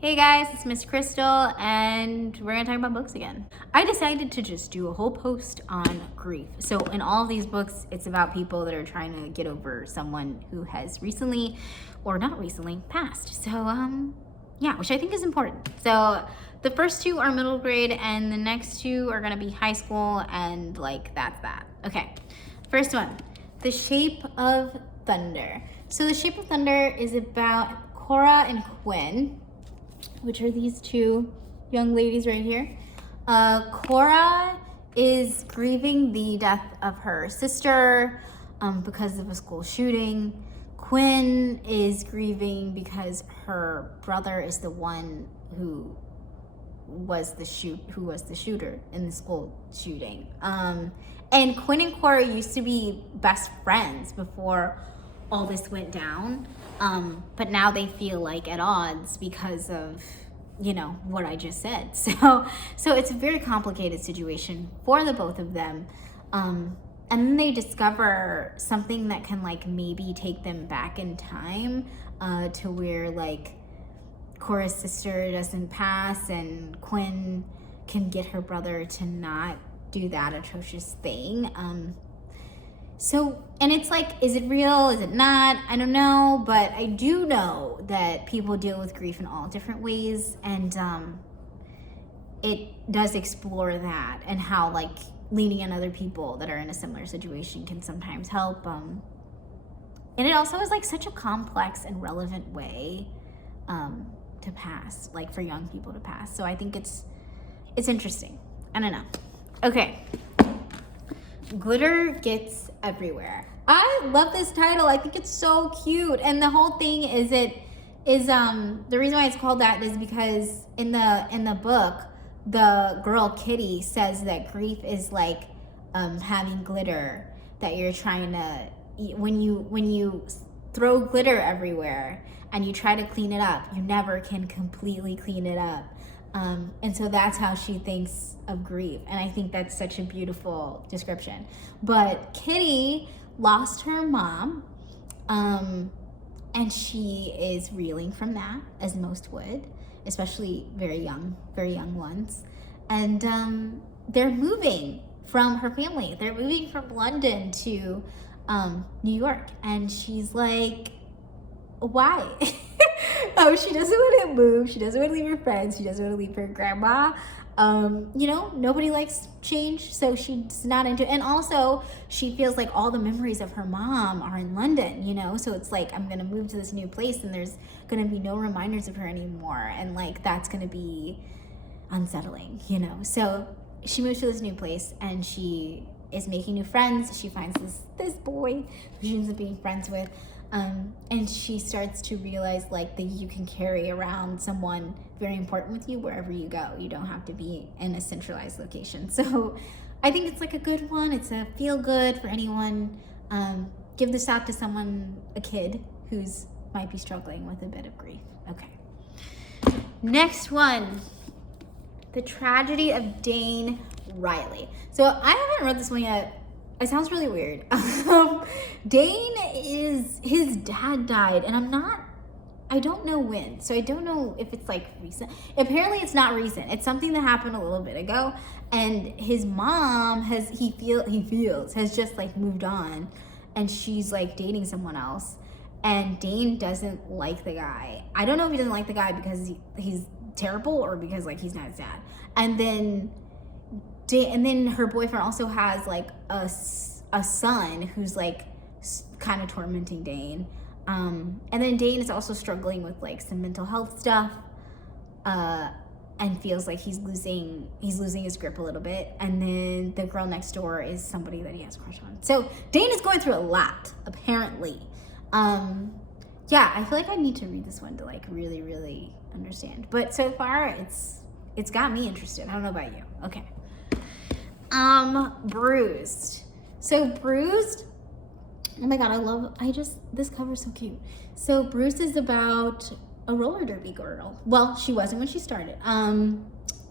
Hey guys, it's Miss Crystal, and we're gonna talk about books again. I decided to just do a whole post on grief. So in all of these books, it's about people that are trying to get over someone who has recently, or not recently, passed. So yeah, which I think is important. So the first two are middle grade, and the next two are gonna be high school, and like that's that. Okay, first one, The Shape of Thunder. So The Shape of Thunder is about Cora and Quinn, which are these two young ladies right here. Cora is grieving the death of her sister because of a school shooting. Quinn is grieving because her brother is the one who was the shooter in the school shooting. And Quinn and Cora used to be best friends before all this went down. But now they feel like at odds because of, you know, what I just said. So it's a very complicated situation for the both of them. And then they discover something that can like maybe take them back in time to where like Cora's sister doesn't pass and Quinn can get her brother to not do that atrocious thing. So, and it's like, is it real? Is it not? I don't know, but I do know that people deal with grief in all different ways, and it does explore that and how like leaning on other people that are in a similar situation can sometimes help. And it also is like such a complex and relevant way to pass, like for young people to pass. So I think it's interesting. I don't know. Okay. Glitter Gets Everywhere. I love this title. I think it's so cute. And the whole thing is the reason why it's called that is because in the book, the girl Kitty says that grief is like having glitter, that you're trying to, when you throw glitter everywhere and you try to clean it up, you never can completely clean it up. And so that's how she thinks of grief. And I think that's such a beautiful description. But Kitty lost her mom, and she is reeling from that, as most would, especially very young ones. And they're moving from her family. They're moving from London to New York. And she's like, why? Oh, she doesn't want to move. She doesn't want to leave her friends. She doesn't want to leave her grandma. You know, nobody likes change, so she's not into it. And also, she feels like all the memories of her mom are in London, you know? So it's like, I'm going to move to this new place, and there's going to be no reminders of her anymore. And, like, that's going to be unsettling, you know? So she moves to this new place, and she is making new friends. She finds this boy who she ends up being friends with. And she starts to realize like that you can carry around someone very important with you wherever you go. You don't have to be in a centralized location. So I think it's like a good one. It's a feel good for anyone. Give this out to someone, a kid who's might be struggling with a bit of grief. Okay. Next one, The Tragedy of Dane Riley. So I haven't read this one yet. It sounds really weird. Dane his dad died, and I don't know when. So I don't know if it's like recent. Apparently it's not recent. It's something that happened a little bit ago. And his mom has just like moved on, and she's like dating someone else. And Dane doesn't like the guy. I don't know if he doesn't like the guy because he's terrible or because like he's not his dad. And then her boyfriend also has like a son who's like kind of tormenting Dane. And then Dane is also struggling with like some mental health stuff, and feels like he's losing his grip a little bit. And then the girl next door is somebody that he has a crush on. So Dane is going through a lot, apparently. Yeah, I feel like I need to read this one to like really, really understand. But so far it's got me interested. I don't know about you. Okay. Bruised. So Bruised, oh my god, this cover's so cute. So Bruised is about a roller derby girl. Well, she wasn't when she started.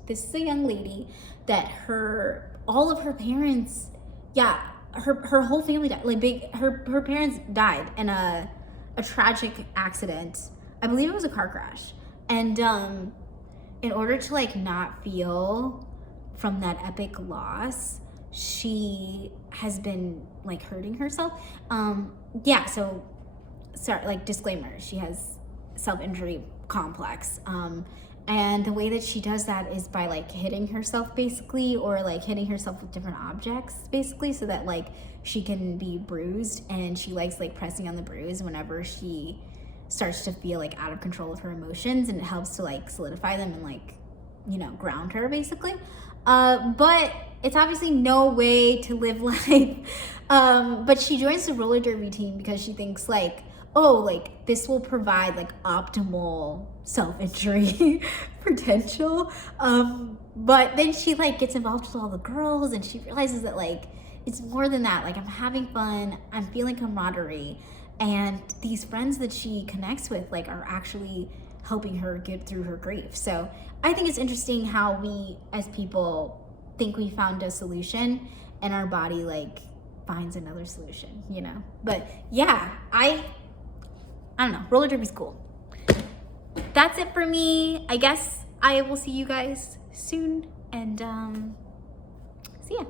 This is a young lady that all of her parents, her whole family died. Like her parents died in a tragic accident. I believe it was a car crash. And in order to like not feel from that epic loss, she has been like hurting herself. Yeah, so sorry, like disclaimer, she has self-injury complex. And the way that she does that is by like hitting herself basically, or like hitting herself with different objects basically, so that like she can be bruised, and she likes like pressing on the bruise whenever she starts to feel like out of control of her emotions, and it helps to like solidify them and like, you know, ground her basically. But it's obviously no way to live life. But she joins the roller derby team because she thinks like, oh, like this will provide like optimal self-injury potential. But then she like gets involved with all the girls, and she realizes that like it's more than that. Like, I'm having fun, I'm feeling camaraderie, and these friends that she connects with like are actually helping her get through her grief. So I think it's interesting how we as people think we found a solution, and our body like finds another solution, you know. But yeah, I don't know, roller derby's cool. That's it for me. I guess I will see you guys soon, and see ya.